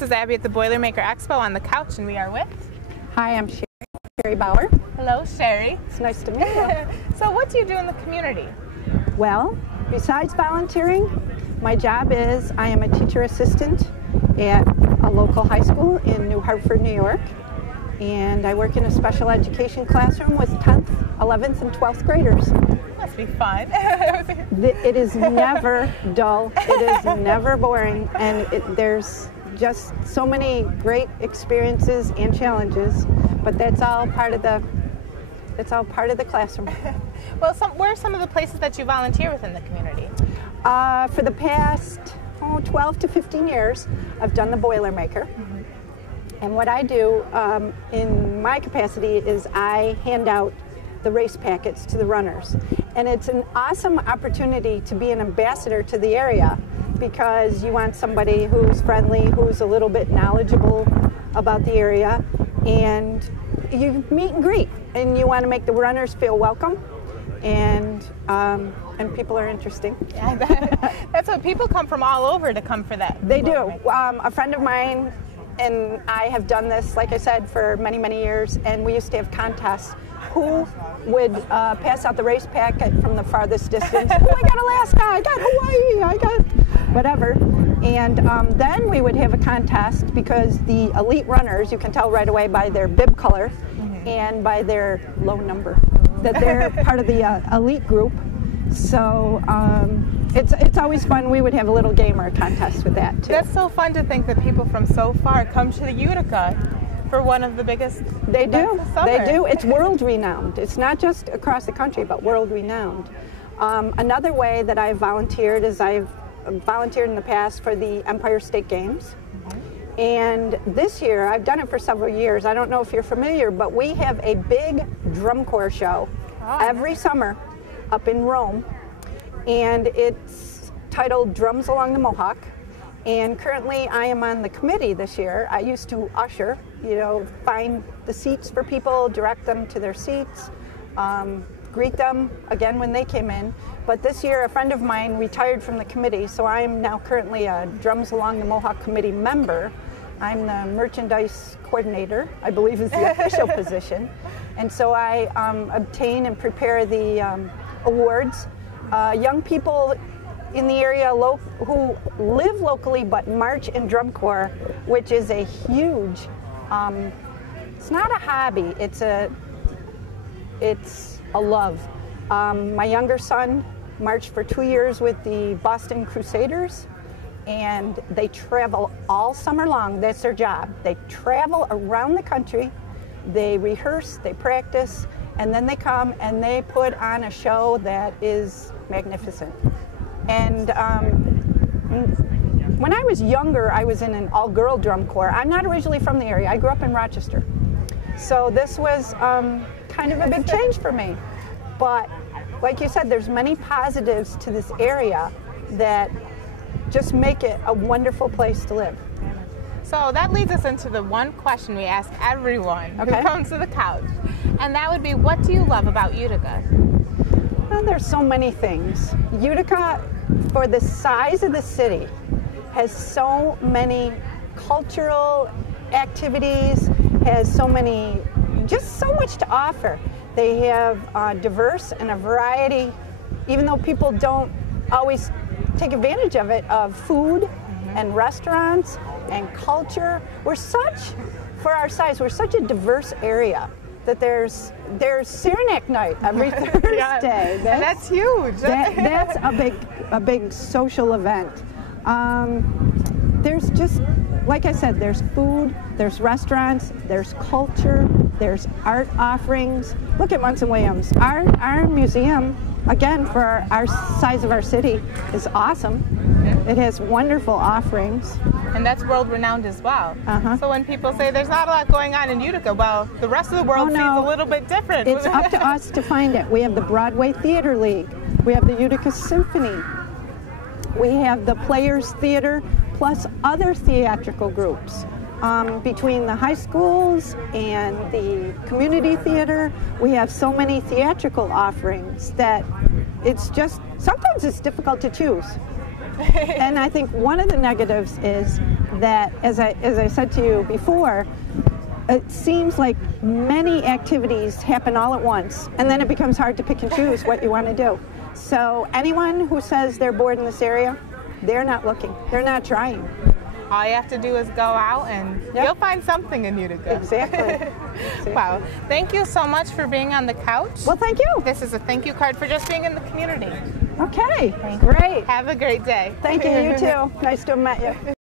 This is Abby at the Boilermaker Expo on the couch, and we are with... Hi, I'm Sherri Bauer. Hello, Sherri. It's nice to meet you. So what do you do in the community? Well, besides volunteering, my job is I am a teacher assistant at a local high school in New Hartford, New York. And I work in a special education classroom with 10th, 11th, and 12th graders. Must be fun. It is never dull. It is never boring. And there's just so many great experiences and challenges, but that's all part of the classroom. Well, where are some of the places that you volunteer within the community? For the past 12 to 15 years, I've done the Boilermaker. And what I do in my capacity is I hand out the race packets to the runners. And it's an awesome opportunity to be an ambassador to the area, because you want somebody who's friendly, who's a little bit knowledgeable about the area, and you meet and greet, and you want to make the runners feel welcome, and people are interesting. Yeah, that's what people come from all over to come for that. They do. A friend of mine and I have done this, like I said, for many, many years, and we used to have contests. Who would pass out the race packet from the farthest distance? Oh, I got Alaska, I got Hawaii, I got whatever. And then we would have a contest, because the elite runners, you can tell right away by their bib color and by their low number that they're part of the elite group. So it's always fun. We would have a little game or a contest with that too. That's so fun to think that people from so far come to the Utica for one of the biggest They do. events of summer. They do. It's world renowned. It's not just across the country, but world renowned. Another way that I've volunteered is I've volunteered in the past for the Empire State Games. And this year, I've done it for several years. I don't know if you're familiar, but we have a big drum corps show every summer up in Rome. And it's titled Drums Along the Mohawk. And currently I am on the committee this year. I used to usher, find the seats for people, direct them to their seats, greet them again when they came in. But this year a friend of mine retired from the committee, so I am now currently a Drums Along the Mohawk committee member. I'm the merchandise coordinator, I believe is the official position. And so I obtain and prepare the awards. Young people in the area who live locally but march in drum corps, which is a huge, it's not a hobby, it's a love. My younger son marched for 2 years with the Boston Crusaders, and they travel all summer long. That's their job. They travel around the country, they rehearse, they practice, and then they come and they put on a show that is magnificent. And when I was younger, I was in an all-girl drum corps. I'm not originally from the area. I grew up in Rochester. So this was kind of a big change for me. But like you said, there's many positives to this area that just make it a wonderful place to live. So that leads us into the one question we ask everyone who comes to the couch. And that would be, what do you love about Utica? Well, there's so many things. Utica, for the size of the city, has so many cultural activities, has so much to offer. They have diverse and a variety, even though people don't always take advantage of it, of food and restaurants and culture. For our size, we're such a diverse area that there's Saranac night every Thursday. And that's huge. That's a big social event. There's just, like I said, there's food, there's restaurants, there's culture, there's art offerings. Look at Munson Williams. Our museum, again, for our size of our city, is awesome. It has wonderful offerings. And that's world-renowned as well. So when people say there's not a lot going on in Utica, well, the rest of the world sees a little bit different. It's up to us to find it. We have the Broadway Theater League. We have the Utica Symphony. We have the Players Theater, plus other theatrical groups. Between the high schools and the community theater, we have so many theatrical offerings that it's just, sometimes it's difficult to choose. And I think one of the negatives is that, as I said to you before, it seems like many activities happen all at once, and then it becomes hard to pick and choose what you want to do. So anyone who says they're bored in this area, they're not looking. They're not trying. All you have to do is go out and you'll find something in Utica. Exactly. Wow. Thank you so much for being on the couch. Well, thank you. This is a thank you card for just being in the community. Okay, great. Have a great day. Thank you, you too. Nice to have met you.